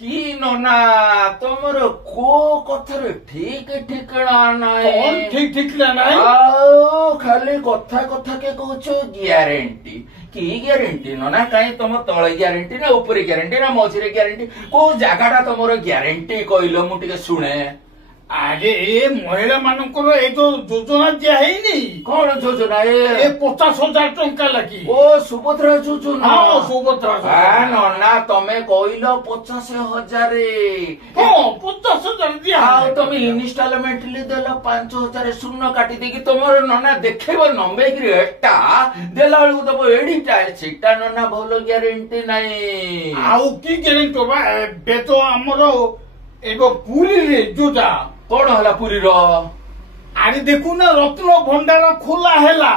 কি ননা তোমার কো কথার ঠিক ঠিকଣା নাই ঠিক ঠিকনা নাই খালি কথা কথা কে কହୁଛ ଗ୍ୟାରେଣ୍ଟି কি ଗ୍ୟାରେଣ୍ଟି ନନା କାଇଁ ତମ ତଳେ ଗ୍ୟାରେଣ୍ଟି ନା ଉପରେ ଗ୍ୟାରେଣ୍ଟି ନା ମଝିରେ ଗ୍ୟାରେଣ୍ଟି କୋଉ ଜାଗାଟା ତମର ଗ୍ୟାରେଣ୍ଟି କହିଲ ମୁଁ ଟିକେ ଶୁଣେ ଆରେ ଏ ମହିଳା ମାନଙ୍କର ଏ ଯୋଉ ଯୋଜନା ଦିଆ ହେଇନି କଣ ଯୋଜନା ଏ 50,000 ଟଙ୍କା ଲାଗି ଓ ସୁଭଦ୍ରା ଯୋଜନା ସୁଭଦ୍ରା ନନା ତମେ କହିଲ 50,000 ହଁ 50,000 ଦିଆ ଆଉ ତମେ ଇନଷ୍ଟଲମେଣ୍ଟଲି ଦେଲ 5,000 ଶୂନ କାଟି ଦେଇକି ତମର ନନା ଦେଖେଇବ ନମ୍ବେଇକିରି ଏଟା ଦେଲା ବେଳକୁ ଦବ ଏଡିଟା ସେଟା ନନା ଭଲ ଗ୍ୟାରେଣ୍ଟି ନାହିଁ ଆଉ କି ଗ୍ୟାରେଣ୍ଟି ହବା ଏବେ ତ ଆମର ଏବେ ପୁରୀରେ ଯୋଉଟା କଣ ହେଲା ପୁରୀର ଆରେ ଦେଖୁନା ରତ୍ନ ଭଣ୍ଡାର ଖୋଲା ହେଲା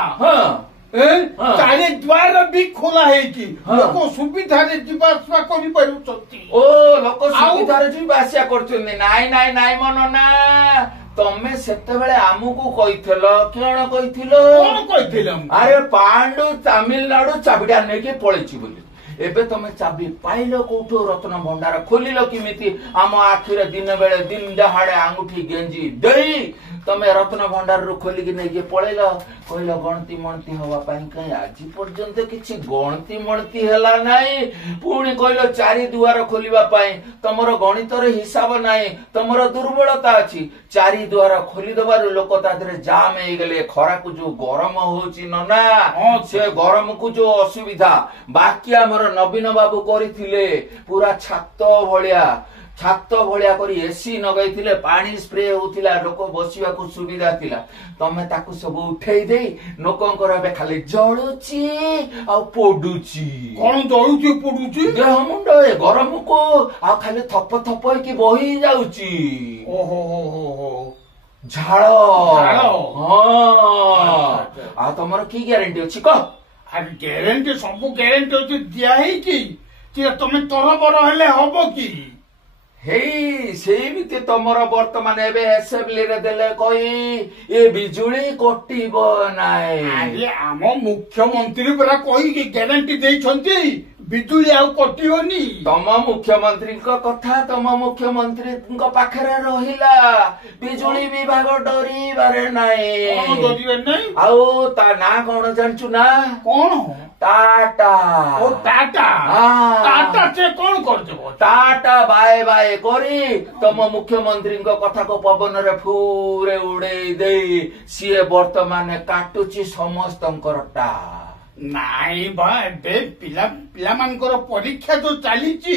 ଚାରି ଦ୍ୱାର ବି ଖୋଲା ହେଇଛି ଲୋକ ସୁବିଧାରେ ଯିବା ଆସିବା କରିପାରୁଛନ୍ତି ଓ ଲୋକ ସୁବିଧାରେ ଯିବା ଆସିବା କରୁଛନ୍ତି ନାଇଁ ନାଇଁ ନାଇଁ ମନ ନା ତମେ ସେତେବେଳେ ଆମକୁ କହିଥିଲ କଣ କହିଥିଲ ଆରେ ପାଣ୍ଡୁ ତାମିଲନାଡୁ ଚାବିଟା ନେଇକି ପଳେଇଛି ବୋଲି ଏବେ ତମେ ଚାବି ପାଇଲ କୋଉଠୁ ରତ୍ନ ଭଣ୍ଡାର ଖୋଲିଲ କେମିତି ଆମ ଆଖିରେ ଦିନ ବେଳେ ଦିନ ଦହାଡେ ଆଙ୍ଗୁଠି ଗେଞ୍ଜି ଦେଇ ତମେ ରତ୍ନ ଭଣ୍ଡାରରୁ ଖୋଲିକି ନେଇକି ପଳେଇଲ କହିଲ ଗଣତି ମଣତି ହବା ପାଇଁ କାହିଁ ଆଜି ପର୍ଯ୍ୟନ୍ତ କିଛି ଗଣତି ମଣତି ହେଲା ନାହିଁ ପୁଣି କହିଲ ଚାରି ଦୁଆର ଖୋଲିବା ପାଇଁ ତମର ଗଣିତର ହିସାବ ନାହିଁ ତମର ଦୁର୍ବଳତା ଅଛି ଚାରି ଦୁଆର ଖୋଲିଦବାରୁ ଲୋକ ତା ଦେହରେ ଜାମ ହେଇଗଲେ ଖରାକୁ ଯୋଉ ଗରମ ହଉଛି ନନା ସେ ଗରମକୁ ଯୋଉ ଅସୁବିଧା ବାକି ଆମର ନବୀନ ବାବୁ କରିଥିଲେ ପୁରା ଛାତ ଭଳିଆ କରି ଏସି ଲଗେଇଥିଲେ ପାଣି ସ୍ପ୍ରେ ହଉଥିଲା ଲୋକ ବସିବାକୁ ସୁବିଧା ଥିଲା ତମେ ତାକୁ ସବୁ ଉଠେଇ ଦେଇ ଲୋକଙ୍କର ଏବେ ଖାଲି ଜଳୁଛି ଆଉ ପୋଡୁଛି କଣ ଜଳୁଛି ପୋଡୁଛି ଦେହ ମୁଣ୍ଡ ଏ ଗରମକୁ ଆଉ ଖାଲି ଥପ ଥପ ହେଇକି ବହି ଯାଉଛି ଝାଳ ଆଉ ତମର କି ଗ୍ୟାରେଣ୍ଟି ଅଛି କହ ଗ୍ୟାରେଣ୍ଟି ସବୁ ଗ୍ୟାରେଣ୍ଟି ଅଛି ଦିଆ ହେଇଛି ତମେ ତରବର ହେଲେ ହବ କି ହେଇ ସେମିତି ତମର ବର୍ତ୍ତମାନ ଏବେ ଆସେମ୍ବଲିରେ ଦେଲେ କହି ଏ ବିଜୁଳି କଟିବ ନାହିଁ ଆମ ମୁଖ୍ୟମନ୍ତ୍ରୀ ପରା କହିକି ଗ୍ୟାରେଣ୍ଟି ଦେଇଛନ୍ତି ବିଜୁଳି ଆଉ କଟିବନି ତମ ମୁଖ୍ୟମନ୍ତ୍ରୀଙ୍କ କଥା ତମ ମୁଖ୍ୟମନ୍ତ୍ରୀଙ୍କ ପାଖରେ ରହିଲା ବିଜୁଳି ବିଭାଗ ଡରିବାରେ ନାହିଁ ଆଉ ତା ନାଁ କଣ ଜାଣିଛୁ ନା କଣ ଟାଟା ସେ କଣ କରିଦେବ ଟାଟା ବାଏ ବାଏ କରି ତମ ମୁଖ୍ୟମନ୍ତ୍ରୀଙ୍କ କଥାକୁ ପବନରେ ଫୁରେ ଉଡେଇ ଦେଇ ସିଏ ବର୍ତ୍ତମାନ କାଟୁଛି ସମସ୍ତଙ୍କର ଟା ନାଇଁ ବା ଏବେ ପିଲାମାନଙ୍କର ପରୀକ୍ଷା ଯୋଉ ଚାଲିଛି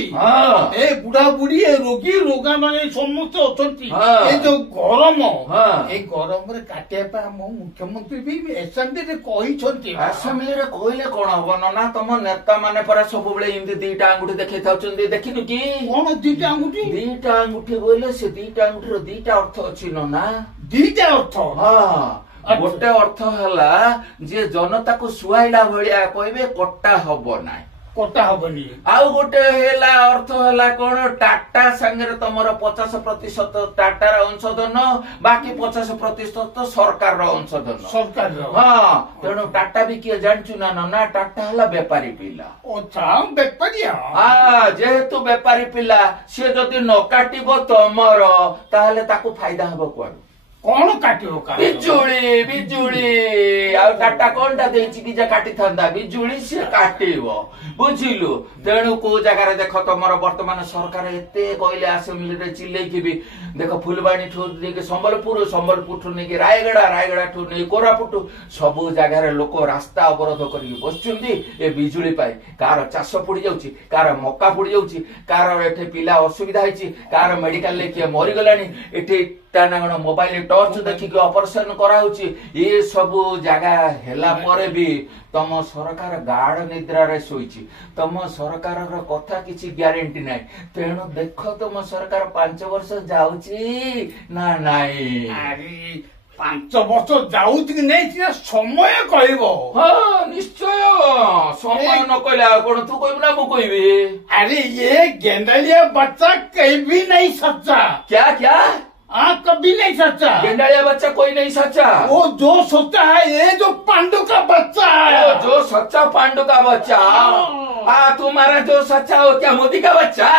ଏ ବୁଢା ବୁଢୀ ରୋଗୀ ରୋଗା ମାନେ ସମସ୍ତେ ଅଛନ୍ତି ଏ ଯୋଉ ଗରମ ଏଇ ଗରମରେ କାଟିବା ପାଇଁ ଆମ ମୁଖ୍ୟମନ୍ତ୍ରୀ ବି ଆସେମ୍ବଲିରେ କହିଛନ୍ତି ଆସେମ୍ବଲିରେ କହିଲେ କଣ ହବ ନନା ତମ ନେତା ମାନେ ପରା ସବୁବେଳେ ଏମିତି ଦିଟା ଆଙ୍ଗୁଠି ଦେଖେଇ ଥାଉଛନ୍ତି ଦେଖିନୁ କି କଣ ଦିଟା ଆଙ୍ଗୁଠି ବୋଇଲେ ସେ ଦିଟା ଆଙ୍ଗୁଠିର ଦିଟା ଅର୍ଥ ଅଛି ନନା ଦିଟା ଅର୍ଥ ଗୋଟେ ଅର୍ଥ ହେଲା ଯିଏ ଜନତାକୁ ସୁହାଇଲା ଭଳିଆ କହିବେ କଟା ହବ ନାହିଁ ଆଉ ଗୋଟେ ହେଲା ଅର୍ଥ ହେଲା କଣ ଟାଟା ସାଙ୍ଗରେ ତମର 50% ଟାଟାର ଅଂଶଧନ ବାକି 50% ସରକାରର ଅଂଶଧନ ତେଣୁ ଟାଟା ବି କିଏ ଜାଣିଛୁ ନା ନନା ଟାଟା ହେଲା ବେପାରୀ ପିଲା ଯେହେତୁ ବେପାରୀ ପିଲା ସିଏ ଯଦି ନ କାଟିବ ତମର ତାହେଲେ ତାକୁ ଫାଇଦା ହବ କୁଆଡୁ କଣ କାଟିବ ବିଜୁଳି ଆଉ ଟାଟା କଣଟା ଦେଇଛି କି ଯେ କାଟିଥାନ୍ତା ବିଜୁଳି ସିଏ କାଟିବ ବୁଝିଲୁ ତେଣୁ କୋଉ ଜାଗାରେ ଦେଖ ତମର ବର୍ତ୍ତମାନ ସରକାର ଏତେ କହିଲେ ଆସେମ୍ବଲିରେ ଚିଲେଇକି ବି ଦେଖ ଫୁଲବାଣୀ ଠୁ ନେଇକି ସମ୍ବଲପୁରଠୁ ନେଇକି ରାୟଗଡା ଠୁ ନେଇ କୋରାପୁଟ ସବୁ ଜାଗାରେ ଲୋକ ରାସ୍ତା ଅବରୋଧ କରିକି ବସୁଛନ୍ତି ଏ ବିଜୁଳି ପାଇଁ କାହାର ଚାଷ ପୋଡି ଯାଉଛି କାହାର ମକା ପୋଡି ଯାଉଛି କାହାର ଏଠି ପିଲା ଅସୁବିଧା ହେଇଛି କାହାର ମେଡିକାଲରେ କିଏ ମରିଗଲାଣି ଏଠି ମୋବାଇଲ ଟର୍ଚ୍ଚ ଦେଖିକି ଅପରେସନ କରାହଉଛି ଏ ସବୁ ଜାଗା ହେଲା ପରେ ବି ତମ ସରକାର ଗାଢ ନିଦ୍ରାରେ ଶୋଇଛି ତମ ସରକାରର କଥା କିଛି ଗ୍ୟାରେଣ୍ଟି ନାହିଁ ତେଣୁ ଦେଖ ତମ ସରକାର 5 ବର୍ଷ ଯାଉଛି ନା ନାଇଁ 5 ବର୍ଷ ଯାଉଛି କି ନାଇଁ ସମୟ କହିବ ନିଶ୍ଚୟ ସମୟ ନ କହିଲେ ଆଉ କଣ ତୁ କହିବୁ ନା ମୁଁ କହିବି ଆରେ ଇଏ ଗେଣ୍ଡାଳିଆ ବच्चा कहीं भी नहीं सच्चा क्या कभी नहीं सच्चा गेंडालिया बच्चा कोई नहीं सच्चा वो जो सच्चा है ये जो पांडु का बच्चा है जो सच्चा पांडु का बच्चा तुम्हारा जो सच्चा हो क्या मोदी का बच्चा